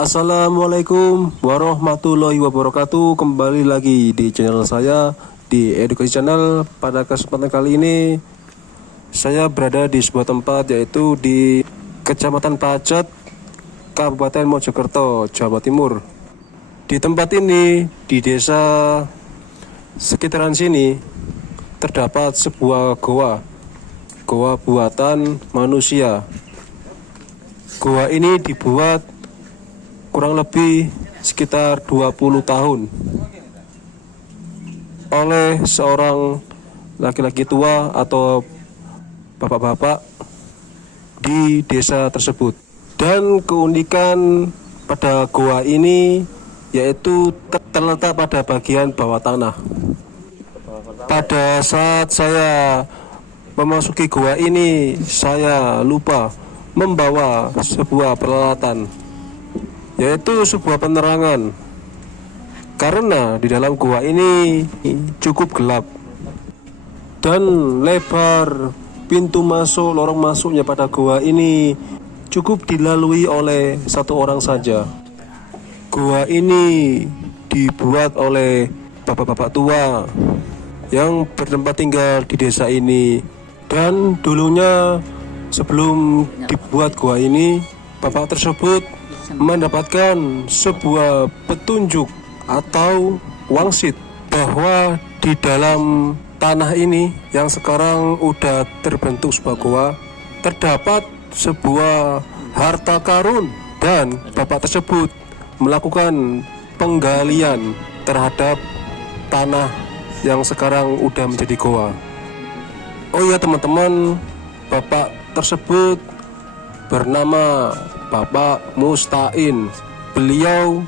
Assalamualaikum warahmatullahi wabarakatuh. Kembali lagi di channel saya, di Edukasi Channel. Pada kesempatan kali ini saya berada di sebuah tempat, yaitu di Kecamatan Pacet, Kabupaten Mojokerto, Jawa Timur. Di tempat ini, di desa sekitaran sini, terdapat sebuah goa buatan manusia. Goa ini dibuat kurang lebih sekitar 20 tahun oleh seorang laki-laki tua atau bapak-bapak di desa tersebut. Dan keunikan pada goa ini yaitu terletak pada bagian bawah tanah. Pada saat saya memasuki goa ini, saya lupa membawa sebuah peralatan, yaitu sebuah penerangan, karena di dalam gua ini cukup gelap dan lebar pintu masuk, lorong masuknya pada gua ini cukup dilalui oleh satu orang saja. Gua ini dibuat oleh bapak-bapak tua yang bertempat tinggal di desa ini, dan dulunya sebelum dibuat gua ini, bapak tersebut mendapatkan sebuah petunjuk atau wangsit bahwa di dalam tanah ini yang sekarang udah terbentuk sebuah goa terdapat sebuah harta karun, dan bapak tersebut melakukan penggalian terhadap tanah yang sekarang udah menjadi goa. Oh iya teman-teman, bapak tersebut bernama Bapak Mustain. Beliau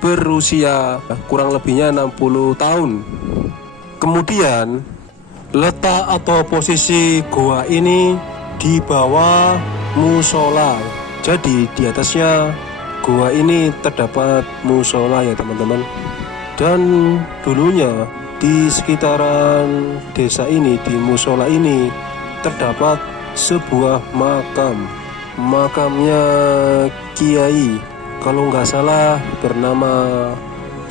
berusia kurang lebihnya 60 tahun. Kemudian letak atau posisi goa ini di bawah musola. Jadi di atasnya goa ini terdapat musola ya teman-teman. Dan dulunya di sekitaran desa ini, di musola ini terdapat sebuah makam. Makamnya Kiai, kalau nggak salah bernama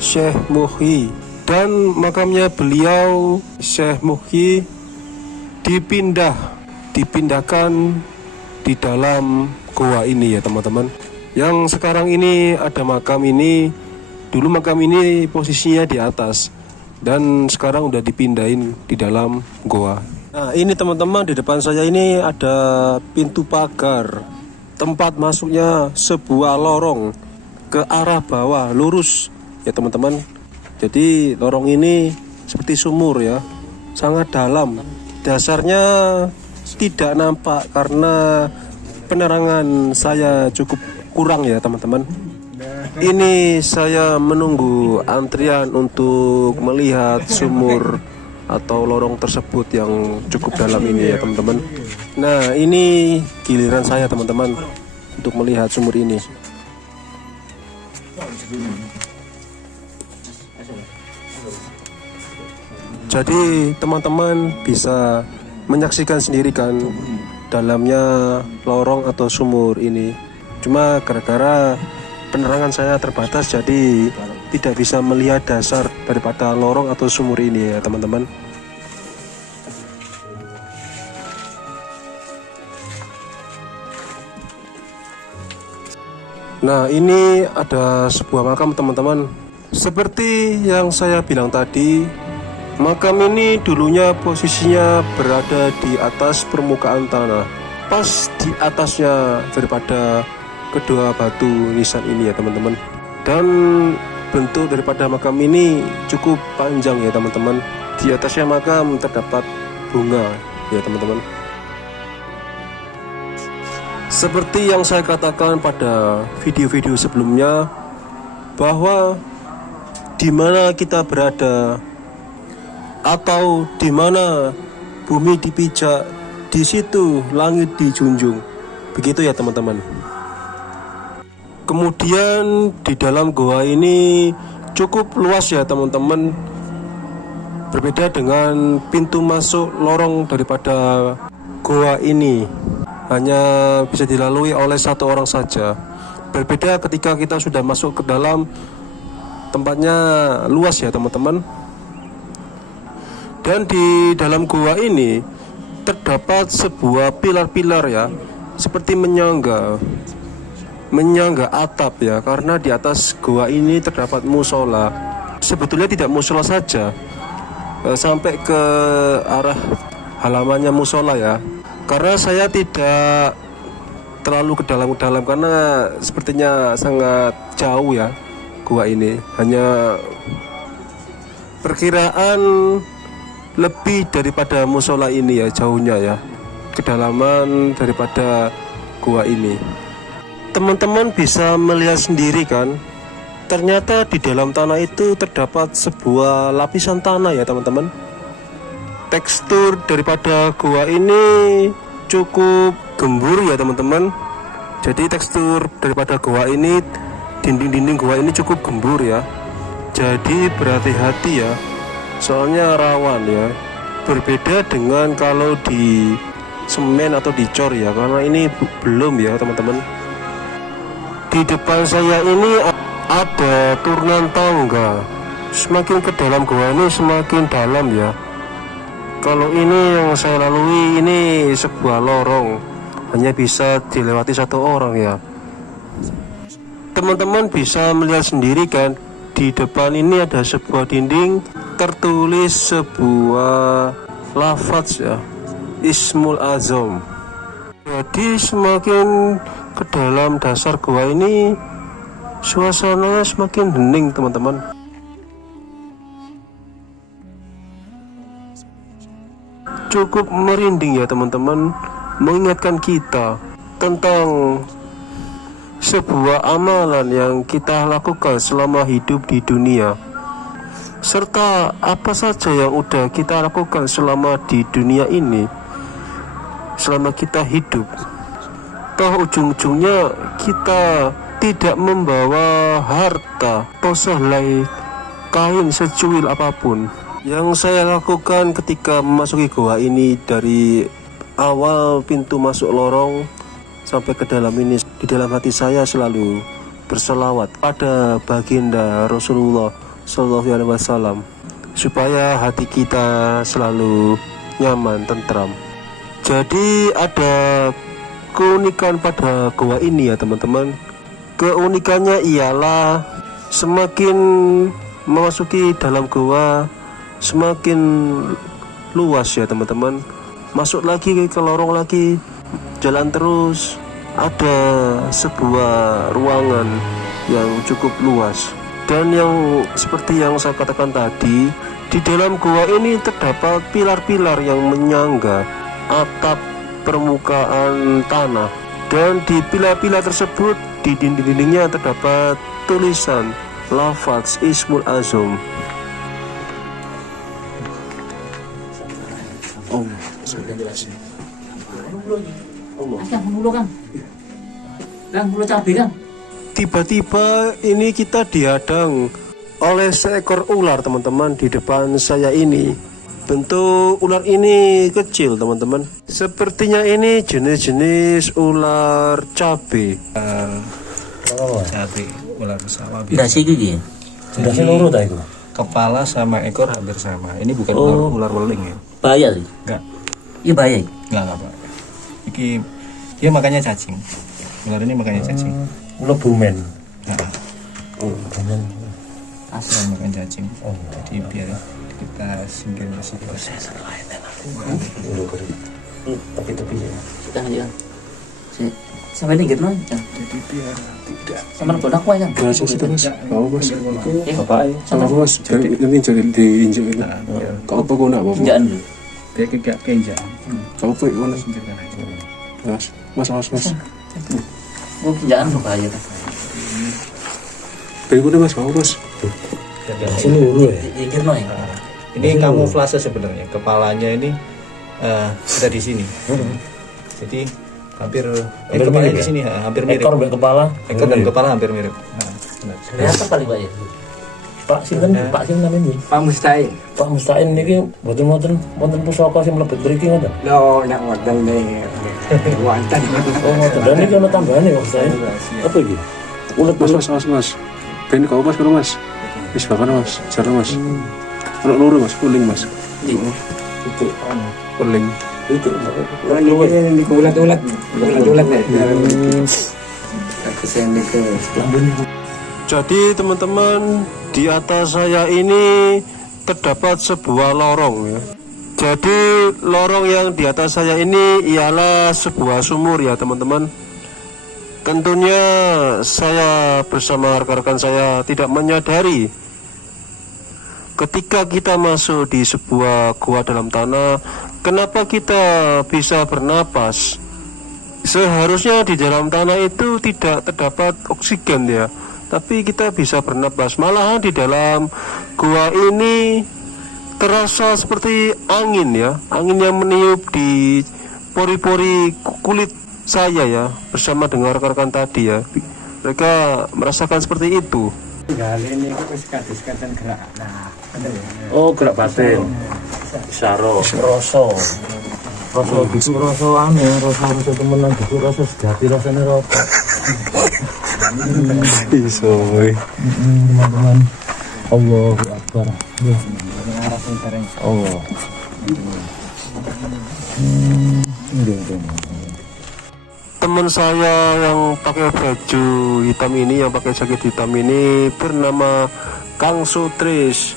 Syekh Muhyi, dan makamnya beliau Syekh Muhyi dipindahkan di dalam goa ini ya teman-teman. Yang sekarang ini ada makam ini, dulu makam ini posisinya di atas dan sekarang udah dipindahin di dalam goa. Nah ini teman-teman, di depan saya ini ada pintu pagar, tempat masuknya sebuah lorong ke arah bawah lurus ya teman-teman. Jadi lorong ini seperti sumur ya, sangat dalam. Dasarnya tidak nampak karena penerangan saya cukup kurang ya teman-teman. Ini saya menunggu antrian untuk melihat sumur atau lorong tersebut yang cukup dalam ini ya teman-teman. Nah ini giliran saya teman-teman untuk melihat sumur ini. Jadi teman-teman bisa menyaksikan sendiri kan dalamnya lorong atau sumur ini. Cuma gara-gara penerangan saya terbatas, jadi tidak bisa melihat dasar daripada lorong atau sumur ini ya teman-teman. Nah ini ada sebuah makam teman-teman. Seperti yang saya bilang tadi, makam ini dulunya posisinya berada di atas permukaan tanah, pas di atasnya daripada kedua batu nisan ini ya teman-teman. Dan bentuk daripada makam ini cukup panjang ya teman-teman. Di atasnya makam terdapat bunga ya teman-teman. Seperti yang saya katakan pada video-video sebelumnya, bahwa di mana kita berada atau di mana bumi dipijak, di situ langit dijunjung. Begitu ya teman-teman. Kemudian di dalam goa ini cukup luas ya teman-teman. Berbeda dengan pintu masuk lorong daripada goa ini, hanya bisa dilalui oleh satu orang saja. berbeda ketika kita sudah masuk ke dalam. Tempatnya luas ya teman-teman. Dan di dalam gua ini terdapat sebuah pilar-pilar ya, seperti menyangga atap ya, karena di atas gua ini terdapat musola. Sebetulnya tidak musola saja, sampai ke arah halamannya musola ya. Karena saya tidak terlalu ke dalam-dalam karena sepertinya sangat jauh ya gua ini, hanya perkiraan lebih daripada musola ini ya, jauhnya ya, kedalaman daripada gua ini. Teman-teman bisa melihat sendiri kan, ternyata di dalam tanah itu terdapat sebuah lapisan tanah ya teman-teman. Tekstur daripada gua ini cukup gembur ya teman-teman. Jadi tekstur daripada gua ini, dinding-dinding gua ini cukup gembur ya. Jadi berhati-hati ya, soalnya rawan ya. Berbeda dengan kalau di semen atau dicor ya, karena ini belum ya teman-teman. Di depan saya ini ada turunan tangga. Semakin ke dalam gua ini semakin dalam ya. Kalau ini yang saya lalui ini sebuah lorong, hanya bisa dilewati satu orang ya. Teman-teman bisa melihat sendiri kan, di depan ini ada sebuah dinding tertulis sebuah lafaz ya, Ismul Azam. Jadi semakin ke dalam dasar gua ini suasananya semakin hening teman-teman. Cukup merinding ya teman-teman, mengingatkan kita tentang sebuah amalan yang kita lakukan selama hidup di dunia, serta apa saja yang udah kita lakukan selama di dunia ini, selama kita hidup. Toh ujung-ujungnya kita tidak membawa harta atau sehelai kain secuil apapun. Yang saya lakukan ketika memasuki gua ini, dari awal pintu masuk lorong sampai ke dalam ini, di dalam hati saya selalu berselawat pada baginda Rasulullah SAW, supaya hati kita selalu nyaman, tentram. Jadi ada keunikan pada gua ini ya teman-teman. Keunikannya ialah semakin memasuki dalam gua semakin luas ya teman-teman. Masuk lagi ke lorong lagi, jalan terus, ada sebuah ruangan yang cukup luas. Dan yang seperti yang saya katakan tadi, di dalam gua ini terdapat pilar-pilar yang menyangga atap permukaan tanah. Dan di pilar-pilar tersebut, di dinding-dindingnya terdapat tulisan lafaz Ismul Azam. Tiba-tiba ini kita dihadang oleh seekor ular teman-teman di depan saya ini. Bentuk ular ini kecil teman-teman. Sepertinya ini jenis-jenis ular cabe. Cabe, ular sawah. Dasi gigi. Dasi loro ta itu. Kepala sama ekor hampir sama. Ini bukan ular weling ya. Bahaya sih. Enggak. Iya bahaya. Enggak apa. Iki dia makanya cacing. Ular ini makanya cacing. Ular bumen. Nah, Bumen. asal makan cacing. Jadi biar kita singgir ke situ. Tepi-tepi ya. Sudah aja. Sampai ini gitu aja. Jadi biar tidak Sama bodak kuah kan. Masuk situ mas, mau mas. Bapak Sama Mau mas, nanti jadi diinjek itu. nah, biar Kau apa kau nak apa? pinjaan dulu. dia kegak kenjak. Kau apa kau nak? Singgirkan aja. Mas. Gua pinjaan tuh bahaya kan. Berikutnya mas, mau mas. sini dulu ya. Dikir no ya. Ini kamuflase sebenarnya. Kepalanya ini ada di sini. Jadi hampir kepalanya mirip di sini hampir mirip. Ekor sampai kepala. Ekor dan kepala hampir mirip. Nah, benar. Ternyata paling bahaya. Pak Sinten, Pak Sinten namanya. Pak Mustain. Pak Mustain niki mboten pusaka sing mlebet mriki ngoten. Lo nak wonten nih. Wonten. Oh, ngoten. Dan niki ana tambahane Pak Mustain. Apa iki? Ulet Mas. Ben kau mas, kalau mas. Wis bapak mas, cara mas. Kalau luru mas, kuling mas. itu Kuling. itu Ini ulat-ulat bagus yang itu. Jadi teman-teman, di atas saya ini terdapat sebuah lorong ya. Jadi lorong yang di atas saya ini ialah sebuah sumur ya teman-teman. Tentunya saya bersama rekan-rekan saya tidak menyadari ketika kita masuk di sebuah gua dalam tanah, kenapa kita bisa bernapas. Seharusnya di dalam tanah itu tidak terdapat oksigen ya, tapi kita bisa bernapas. Malahan di dalam gua ini terasa seperti angin ya, angin yang meniup di pori-pori kulit saya ya, bersama dengan rekan-rekan tadi ya. Mereka merasakan seperti itu. oh gerak batin isaro rasa gitu rasa anu rasa temenan gitu rasa sejati rasanya rasa Iso teman-teman Allahu Akbar Allah teman saya yang pakai baju hitam ini, yang pakai jaket hitam ini bernama Kang Sutris.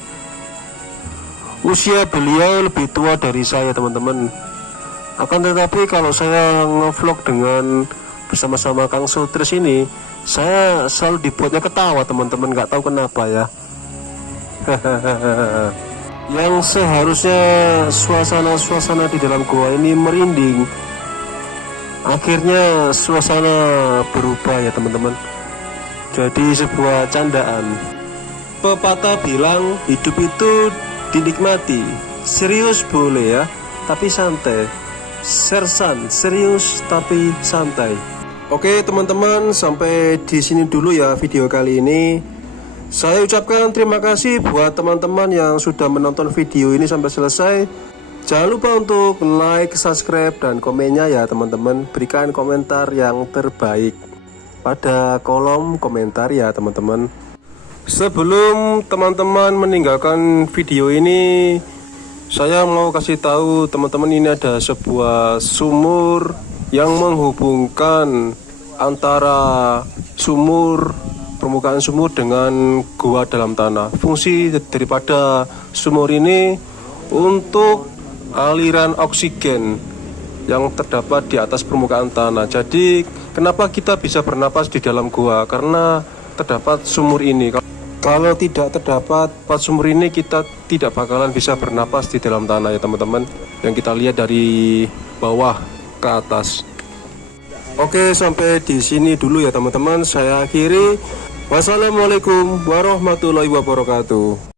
Usia beliau lebih tua dari saya teman-teman. Akan tetapi kalau saya ngevlog dengan bersama-sama Kang Sutris ini, saya selalu dibuatnya ketawa teman-teman, nggak tahu kenapa ya. Yang seharusnya suasana-suasana di dalam gua ini merinding, akhirnya suasana berubah ya teman-teman, jadi sebuah candaan. Pepatah bilang hidup itu dinikmati, serius boleh ya, tapi santai. Sersan, serius tapi santai. Oke teman-teman, sampai di sini dulu ya video kali ini. Saya ucapkan terima kasih buat teman-teman yang sudah menonton video ini sampai selesai. Jangan lupa untuk like, subscribe, dan komennya ya teman-teman. Berikan komentar yang terbaik pada kolom komentar ya teman-teman. Sebelum teman-teman meninggalkan video ini, saya mau kasih tahu teman-teman, ini ada sebuah sumur yang menghubungkan antara permukaan sumur dengan gua dalam tanah. Fungsi daripada sumur ini untuk aliran oksigen yang terdapat di atas permukaan tanah. Jadi kenapa kita bisa bernapas di dalam gua? Karena terdapat sumur ini. Kalau tidak terdapat sumur ini, kita tidak bakalan bisa bernapas di dalam tanah ya teman-teman, yang kita lihat dari bawah ke atas. Oke, sampai di sini dulu ya teman-teman. Saya akhiri. Wassalamualaikum warahmatullahi wabarakatuh.